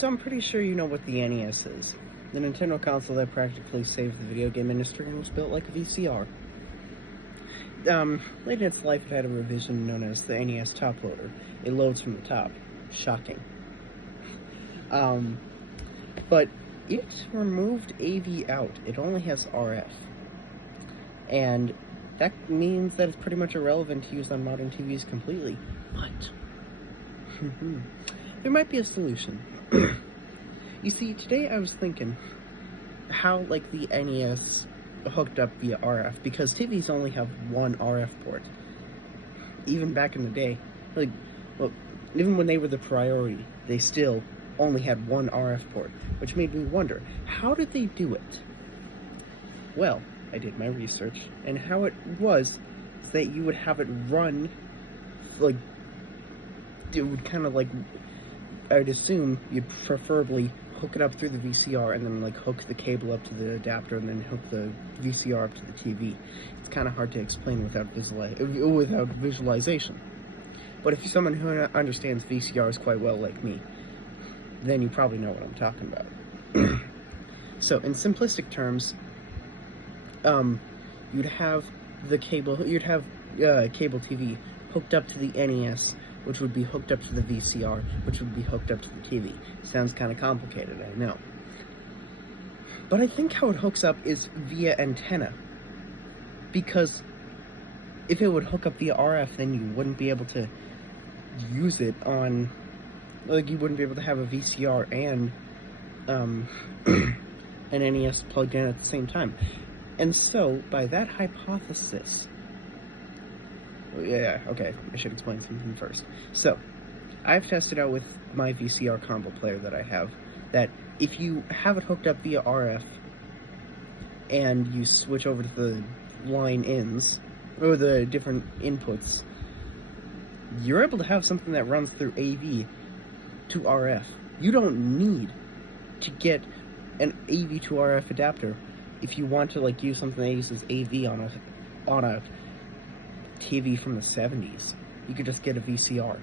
So I'm pretty sure you know what the NES is. The Nintendo console that practically saved the video game industry and was built like a VCR. Late in its life, it had a revision known as the NES top loader. It loads from the top. Shocking. But it removed AV out. It only has RF. And that means that it's pretty much irrelevant to use on modern TVs completely. But there might be a solution. You see, today I was thinking how, like, the NES hooked up via RF, because TVs only have one RF port. Even back in the day, even when they were the priority, they still only had one RF port, which made me wonder, how did they do it? Well, I did my research, and how it was that you would have it run, like, it would kind of, like, I'd assume you'd preferably hook it up through the VCR and then, like, hook the cable up to the adapter and then hook the VCR up to the TV. It's kind of hard to explain without visualization. But if you're someone who understands VCRs quite well like me, then you probably know what I'm talking about. So, in simplistic terms, you'd have cable TV hooked up to the NES, which would be hooked up to the VCR, which would be hooked up to the TV. Sounds kind of complicated, I know. But I think how it hooks up is via antenna. Because if it would hook up via RF, then you wouldn't be able to use it on, like, you wouldn't be able to have a VCR and an NES plugged in at the same time. And so, by that hypothesis, okay, I should explain something first. So, I've tested out with my VCR combo player that I have, that if you have it hooked up via RF, and you switch over to the line ins, or the different inputs, you're able to have something that runs through AV to RF. You don't need to get an AV to RF adapter if you want to, like, use something that uses AV on a TV from the 70s. You could just get a VCR.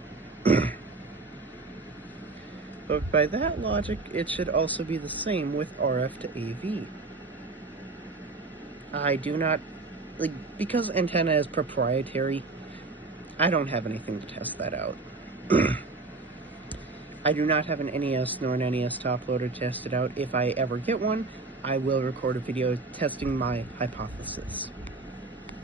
But by that logic, it should also be the same with RF to AV. I do not, because antenna is proprietary, I don't have anything to test that out. I do not have an NES nor an NES top loader tested out. If I ever get one, I will record a video testing my hypothesis.